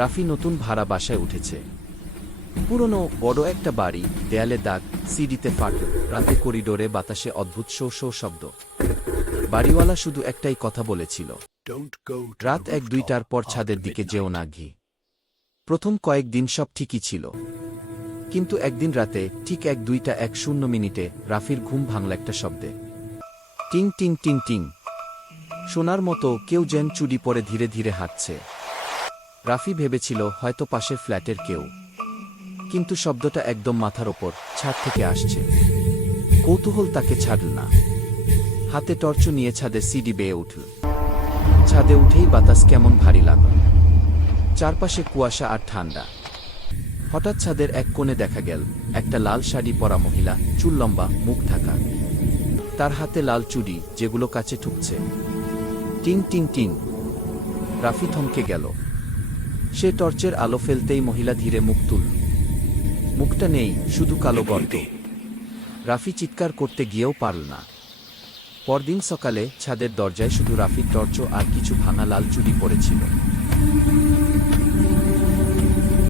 রাফি নতুন ভাড়া বাসায় উঠেছে। পুরনো বড় একটা বাড়ি, দেয়ালে দাগ, সিঁড়িতে ফাটল, রাতে করিডোরে বাতাসে অদ্ভুত শো শো শব্দ। বাড়িওয়ালা শুধু একটাই কথা বলেছিল, রাত 1-2টার পর ছাদের দিকে যেও না ঘি। প্রথম কয়েকদিন সব ঠিকই ছিল, কিন্তু একদিন রাতে ঠিক 1-2টা 1:00 রাফির ঘুম ভাঙল একটা শব্দে। টিং টিং টিং টিং। শোনার মতো কেউ যেন চুরি পরে ধীরে ধীরে হাঁটছে। রাফি ভেবেছিল হয়তো পাশের ফ্ল্যাটের কেউ, কিন্তু শব্দটা একদম মাথার ওপর ছাদ থেকে আসছে। কৌতূহল তাকে ছাড়ল না। হাতে টর্চ নিয়ে ছাদে সিঁড়ি বেয়ে উঠল। ছাদে উঠেই বাতাস কেমন ভারী লাগল। চারপাশে কুয়াশা আর ঠান্ডা। হঠাৎ ছাদের এক কোণে দেখা গেল একটা লাল শাড়ি পরা মহিলা, চুল লম্বা, মুখ ঢাকা। তার হাতে লাল চুড়ি যেগুলো কাছে ঠুকছে। টিং টিং টিং। রাফি থমকে গেল। সে টর্চের আলো ফেলতেই মহিলা ধীরে মুখ তুলল। মুখটা নেই, শুধু কালো গর্ত। রাফি চিৎকার করতে গিয়েও পারল না। পরদিন সকালে ছাদের দরজায় শুধু রাফির টর্চ আর কিছু ভাঙা লাল চুড়ি পড়েছিল।